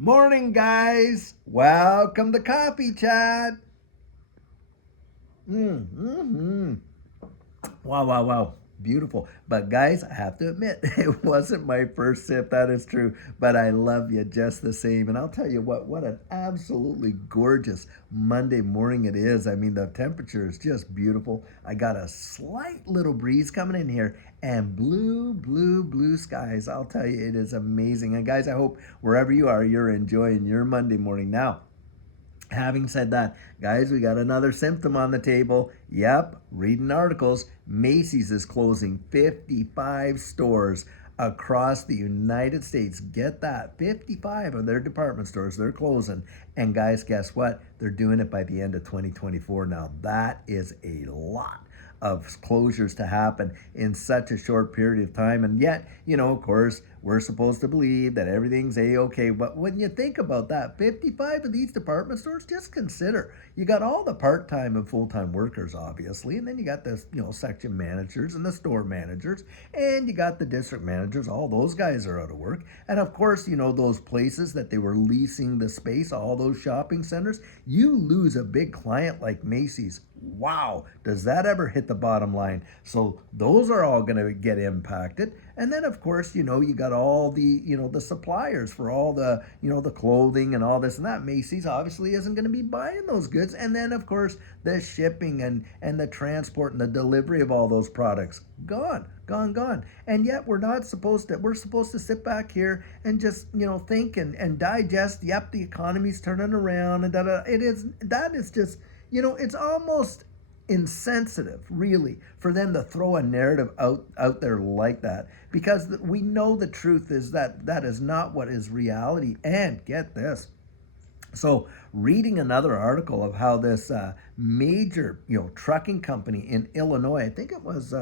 Morning, guys. Welcome to Coffee Chat. Mm-hmm. Wow, wow, wow. Beautiful. But, guys, I have to admit, it wasn't my first sip. That is true. But I love you just the same. And I'll tell you what an absolutely gorgeous Monday morning it is. I mean, the temperature is just beautiful. I got a slight little breeze coming in here and blue, blue, blue skies. I'll tell you, it is amazing. And, guys, I hope wherever you are, you're enjoying your Monday morning. Now, having said that, guys, we got another symptom on the table. Yep, reading articles. Macy's is closing 55 stores across the United States. Get that. 55 of their department stores, they're closing. And guys, guess what? They're doing it by the end of 2024. Now, that is a lot of closures to happen in such a short period of time. And yet, of course, we're supposed to believe that everything's a-okay. But when you think about that, 55 of these department stores, just consider you got all the part-time and full-time workers, obviously, and then you got the section managers and the store managers, and you got the district managers. All those guys are out of work. And of course, those places that they were leasing the space, all those shopping centers, you lose a big client like Macy's. Wow, does that ever hit the bottom line? So those are all going to get impacted. And then of course, you got all the suppliers for all the clothing and all this and that. Macy's obviously isn't going to be buying those goods. And then of course, the shipping and the transport and the delivery of all those products gone, gone, gone. And yet we're supposed to sit back here and just think and digest. Yep, the economy's turning around and that is just it's almost insensitive, really, for them to throw a narrative out there like that, because we know the truth is that that is not what is reality. And get this, so, reading another article of how this major, trucking company in Illinois, I think it was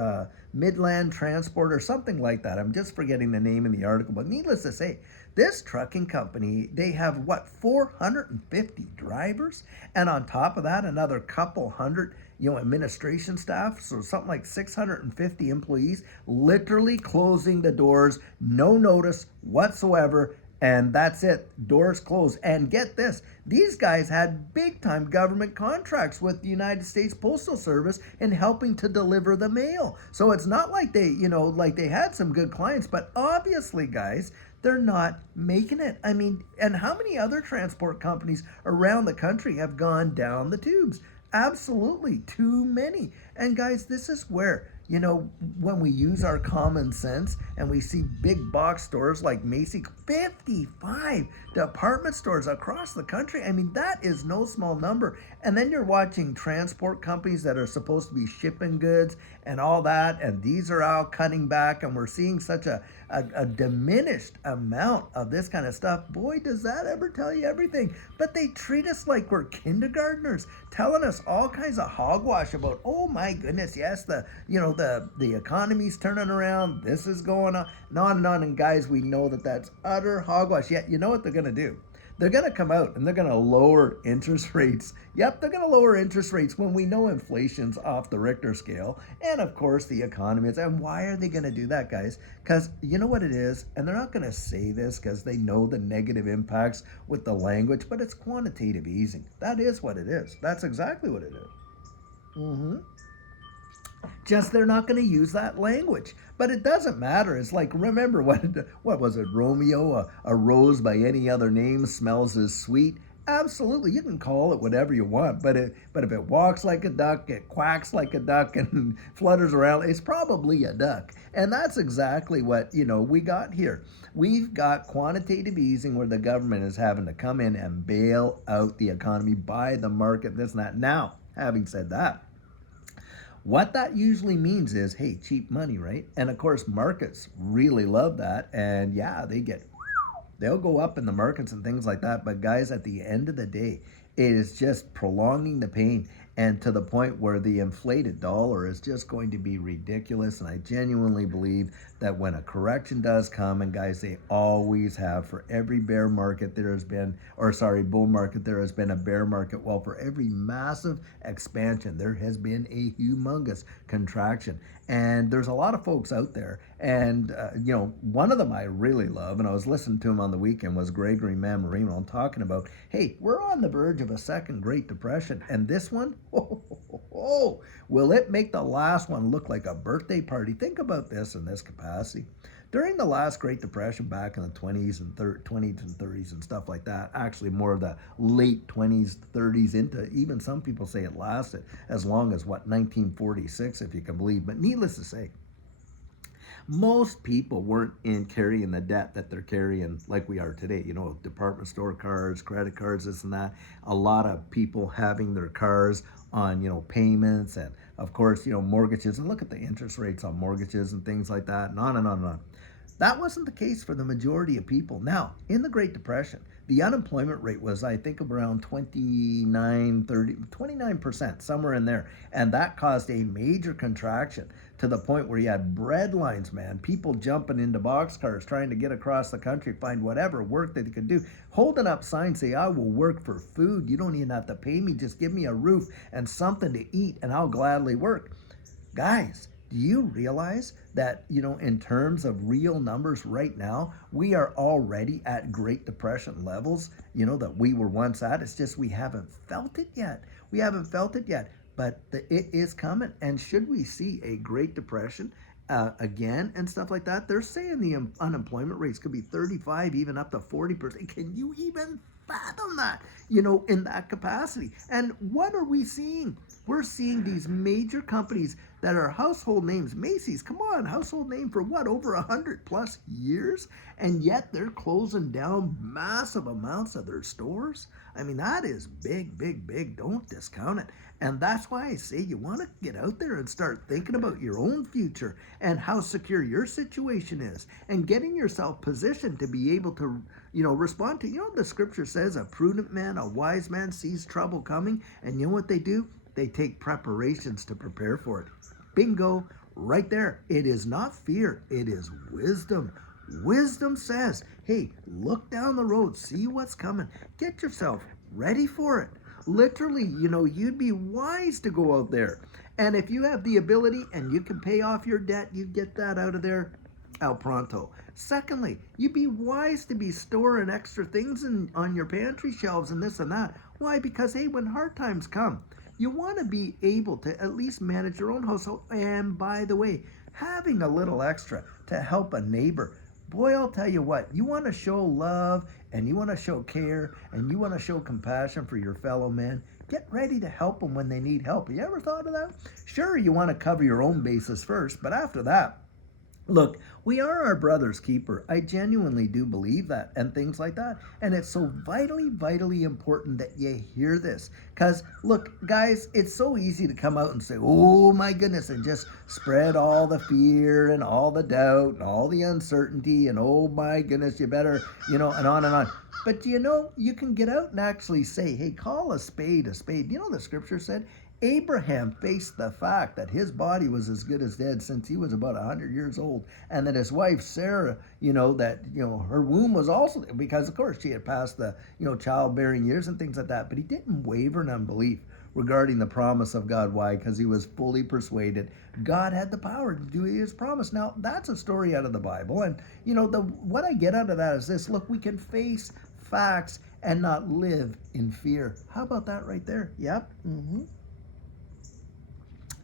Midland Transport or something like that. I'm just forgetting the name in the article, but needless to say, this trucking company, they have what, 450 drivers, and on top of that, another couple hundred, administration staff, so something like 650 employees, literally closing the doors, no notice whatsoever, and that's it. Doors closed. And get this, these guys had big time government contracts with the United States Postal Service in helping to deliver the mail. So it's not like like they had some good clients, but obviously, guys, they're not making it. I mean, and how many other transport companies around the country have gone down the tubes? Absolutely, too many. And guys, this is where, when we use our common sense and we see big box stores like Macy, 55 department stores across the country. I mean, that is no small number. And then you're watching transport companies that are supposed to be shipping goods and all that, and these are all cutting back, and we're seeing such a diminished amount of this kind of stuff. Boy, does that ever tell you everything. But they treat us like we're kindergartners, telling us all kinds of hogwash about, oh my goodness, yes, the economy's turning around, this is going on and on. And guys, we know that that's utter hogwash. Yet, you know what they're going to do? They're going to come out and they're going to lower interest rates. Yep, they're going to lower interest rates when we know inflation's off the Richter scale. And of course, the economy is. And why are they going to do that, guys? Because you know what it is? And they're not going to say this because they know the negative impacts with the language, but it's quantitative easing. That is what it is. That's exactly what it is. Mm-hmm. Just they're not going to use that language. But it doesn't matter. It's like, remember what was it, Romeo? A rose by any other name smells as sweet. Absolutely, you can call it whatever you want, but if it walks like a duck, it quacks like a duck, and flutters around, it's probably a duck. And that's exactly what we got here. We've got quantitative easing where the government is having to come in and bail out the economy, buy the market, this and that. Now, having said that, what that usually means is, hey, cheap money, right? And of course, markets really love that. And yeah, they'll go up in the markets and things like that. But guys, at the end of the day, it is just prolonging the pain. and to the point where the inflated dollar is just going to be ridiculous. And I genuinely believe that when a correction does come, and guys, they always have, for every bear market there has been, or sorry, bull market, there has been a bear market. Well, for every massive expansion, there has been a humongous contraction. And there's a lot of folks out there, and one of them I really love, and I was listening to him on the weekend, was Gregory Mammarino, and talking about, hey, we're on the verge of a second Great Depression, and this one, will it make the last one look like a birthday party? Think about this in this capacity. During the last Great Depression back in the 20s and 20s and 30s and stuff like that, actually more of the late 20s, 30s, into even some people say it lasted as long as, 1946, if you can believe. But needless to say, most people weren't in carrying the debt that they're carrying like we are today. Department store cars, credit cards, this and that. A lot of people having their cars on, payments, and of course, mortgages. And look at the interest rates on mortgages and things like that, and on and on and on. That wasn't the case for the majority of people. Now, in the Great Depression, the unemployment rate was, I think, around 29%, somewhere in there. And that caused a major contraction to the point where you had bread lines, man. People jumping into boxcars, trying to get across the country, find whatever work that they could do. Holding up signs, say, I will work for food. You don't even have to pay me. Just give me a roof and something to eat, and I'll gladly work. Guys, do you realize that, in terms of real numbers right now, we are already at Great Depression levels, that we were once at? It's just we haven't felt it yet. We haven't felt it yet, but it is coming. And should we see a Great Depression again and stuff like that, they're saying the unemployment rates could be 35, even up to 40%. Can you even fathom that, in that capacity? And what are we seeing? We're seeing these major companies that are household names. Macy's, come on, household name for what, over 100+ years? And yet they're closing down massive amounts of their stores. I mean, that is big, big, big. Don't discount it. And that's why I say you want to get out there and start thinking about your own future and how secure your situation is, and getting yourself positioned to be able to, respond to, the scripture says, a prudent man, a wise man sees trouble coming, and you know what they do? They take preparations to prepare for it. Bingo, right there. It is not fear, it is wisdom. Wisdom says, hey, look down the road, see what's coming, get yourself ready for it. Literally, you'd be wise to go out there. And if you have the ability and you can pay off your debt, you get that out of there al pronto. Secondly, you'd be wise to be storing extra things on your pantry shelves and this and that. Why? Because, hey, when hard times come, you want to be able to at least manage your own household. And by the way, having a little extra to help a neighbor. Boy, I'll tell you what, you want to show love, and you want to show care, and you want to show compassion for your fellow men. Get ready to help them when they need help. You ever thought of that? Sure, you want to cover your own bases first, but after that, look, we are our brother's keeper. I genuinely do believe that, and things like that. And it's so vitally, vitally important that you hear this. Because, look, guys, it's so easy to come out and say, oh my goodness, and just spread all the fear and all the doubt and all the uncertainty, and oh my goodness, you better, and on and on. But you can get out and actually say, hey, call a spade a spade. The scripture said, Abraham faced the fact that his body was as good as dead since he was about 100 years old, and that his wife Sarah, her womb was also, because of course she had passed the, childbearing years and things like that. But he didn't waver in unbelief regarding the promise of God. Why? Because he was fully persuaded God had the power to do his promise. Now, that's a story out of the Bible, and what I get out of that is this: look, we can face facts and not live in fear. How about that right there? Yep.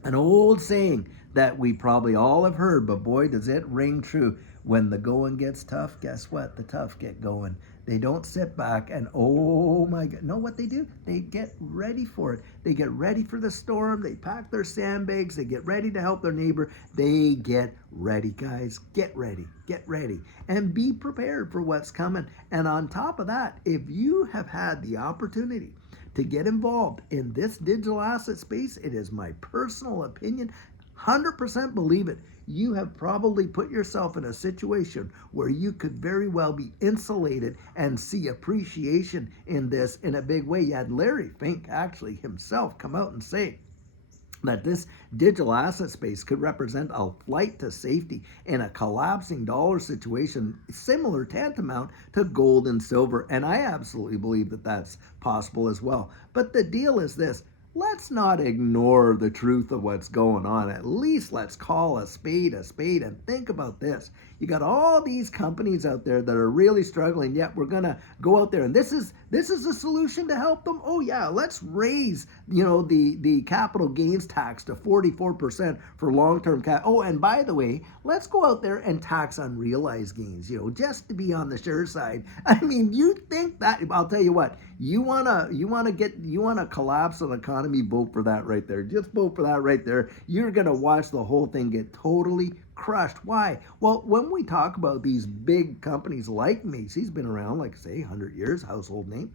An old saying that we probably all have heard, but boy, does it ring true. When the going gets tough, guess what? The tough get going. They don't sit back and, oh my God. No, what they do? They get ready for it. They get ready for the storm. They pack their sandbags. They get ready to help their neighbor. They get ready, guys. Get ready. Get ready. And be prepared for what's coming. And on top of that, if you have had the opportunity to get involved in this digital asset space, it is my personal opinion, 100% believe it. you have probably put yourself in a situation where you could very well be insulated and see appreciation in this in a big way. You had Larry Fink actually himself come out and say that this digital asset space could represent a flight to safety in a collapsing dollar situation, similar tantamount to gold and silver. And I absolutely believe that that's possible as well. But the deal is this: let's not ignore the truth of what's going on. At least let's call a spade and think about this. You got all these companies out there that are really struggling, yet we're going to go out there and this is a solution to help them. Oh yeah, let's raise, the capital gains tax to 44% for long-term Oh, and by the way, let's go out there and tax unrealized gains, just to be on the sure side. I mean, you think that, I'll tell you what, you want to collapse an economy, vote for that right there. Just vote for that right there. You're going to watch the whole thing get totally crushed. Why? Well, when we talk about these big companies like Macy's, been around, like say, 100 years, household name,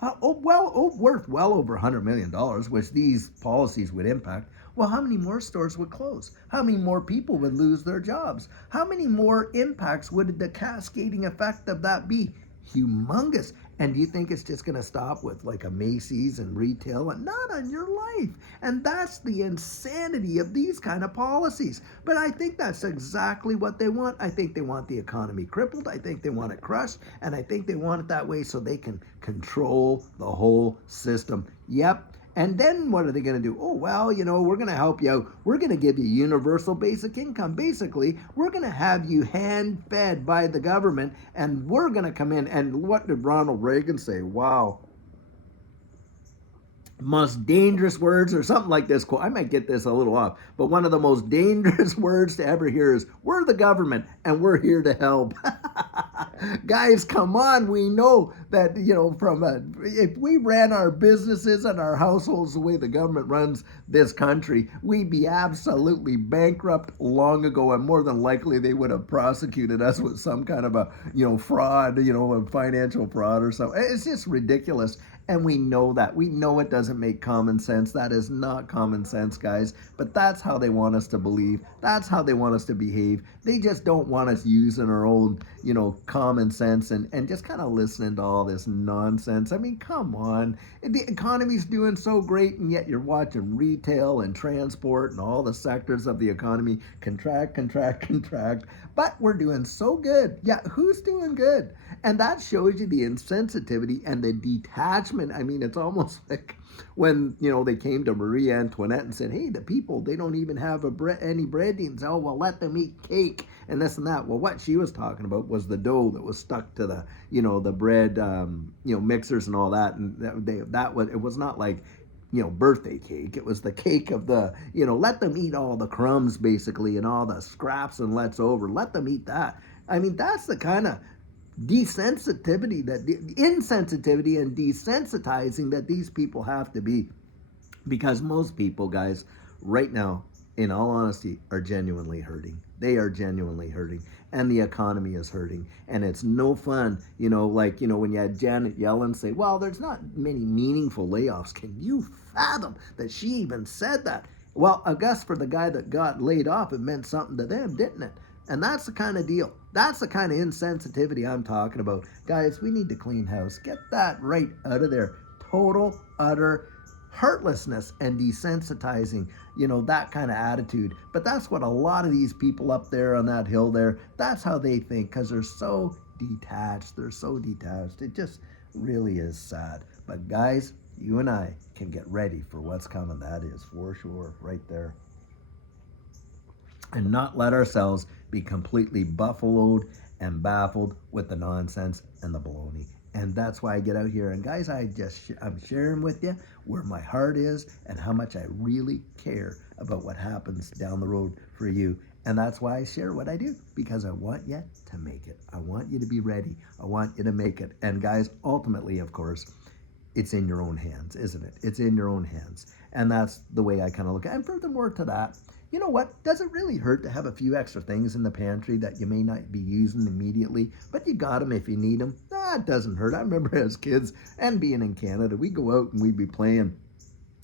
worth well over $100 million, which these policies would impact. Well, how many more stores would close? How many more people would lose their jobs? How many more impacts would the cascading effect of that be? Humongous. And do you think it's just going to stop with like a Macy's and retail? And not on your life. And that's the insanity of these kind of policies. But I think that's exactly what they want. I think they want the economy crippled. I think they want it crushed. And I think they want it that way so they can control the whole system. Yep. And then what are they going to do? Oh, well, we're going to help you out. We're going to give you universal basic income. Basically, we're going to have you hand-fed by the government, and we're going to come in. And what did Ronald Reagan say? Wow. Most dangerous words or something like this quote. I might get this a little off, but one of the most dangerous words to ever hear is, we're the government and we're here to help. Guys, come on. We know that, if we ran our businesses and our households the way the government runs this country, we'd be absolutely bankrupt long ago, and more than likely they would have prosecuted us with some kind of a, fraud, a financial fraud or something. It's just ridiculous. And we know that. We know it doesn't make common sense. That is not common sense, guys. But that's how they want us to believe. That's how they want us to behave. They just don't want us using our own, common sense and just kind of listening to all this nonsense. I mean, come on. The economy's doing so great, and yet you're watching retail and transport and all the sectors of the economy contract. But we're doing so good. Yeah, who's doing good? And that shows you the insensitivity and the detachment. I mean, it's almost like when, they came to Marie Antoinette and said, hey, the people, they don't even have any breadings. Oh, well, let them eat cake and this and that. Well, what she was talking about was the dough that was stuck to the, the bread, mixers and all that. And it was not like, birthday cake. It was the cake of the, let them eat all the crumbs basically and all the scraps and lefts over. Let them eat that. I mean, that's the kind of insensitivity and desensitizing that these people have to be, because most people, guys, right now, in all honesty, are genuinely hurting. They are genuinely hurting, and the economy is hurting, and it's no fun. When you had Janet Yellen say, well, there's not many meaningful layoffs. Can you fathom that she even said that? Well, I guess for the guy that got laid off, it meant something to them, didn't it? And that's the kind of deal. That's the kind of insensitivity I'm talking about. Guys, we need to clean house. Get that right out of there. Total, utter heartlessness and desensitizing, that kind of attitude. But that's what a lot of these people up there on that hill there, that's how they think, because they're so detached. They're so detached. It just really is sad. But guys, you and I can get ready for what's coming. That is for sure right there. And not let ourselves be completely buffaloed and baffled with the nonsense and the baloney. And that's why I get out here. And guys, I'm sharing with you where my heart is and how much I really care about what happens down the road for you. And that's why I share what I do, because I want you to make it. I want you to be ready. I want you to make it. And guys, ultimately, of course, it's in your own hands, isn't it? It's in your own hands. And that's the way I kind of look at it. And furthermore to that, you know what? Does it really hurt to have a few extra things in the pantry that you may not be using immediately, but you got them if you need them? Nah, it doesn't hurt. I remember as kids and being in Canada, we go out and we'd be playing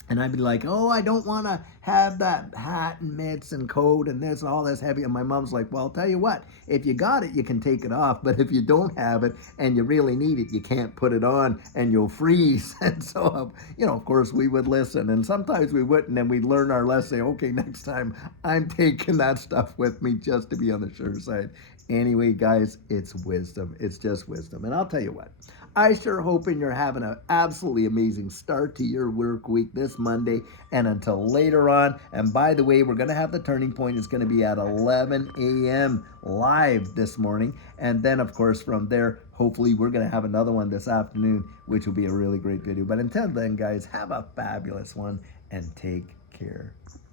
And I'd be like, oh, I don't want to have that hat and mitts and coat and this and all this heavy. And my mom's like, well, I'll tell you what, if you got it, you can take it off. But if you don't have it and you really need it, you can't put it on and you'll freeze. And so, of course, we would listen. And sometimes we wouldn't. And we'd learn our lesson. Say, okay, next time I'm taking that stuff with me just to be on the sure side. Anyway, guys, it's wisdom. It's just wisdom. And I'll tell you what, I sure hoping you're having an absolutely amazing start to your work week this Monday and until later on. And by the way, we're going to have the turning point. It's going to be at 11 a.m. live this morning. And then, of course, from there, hopefully we're going to have another one this afternoon, which will be a really great video. But until then, guys, have a fabulous one and take care.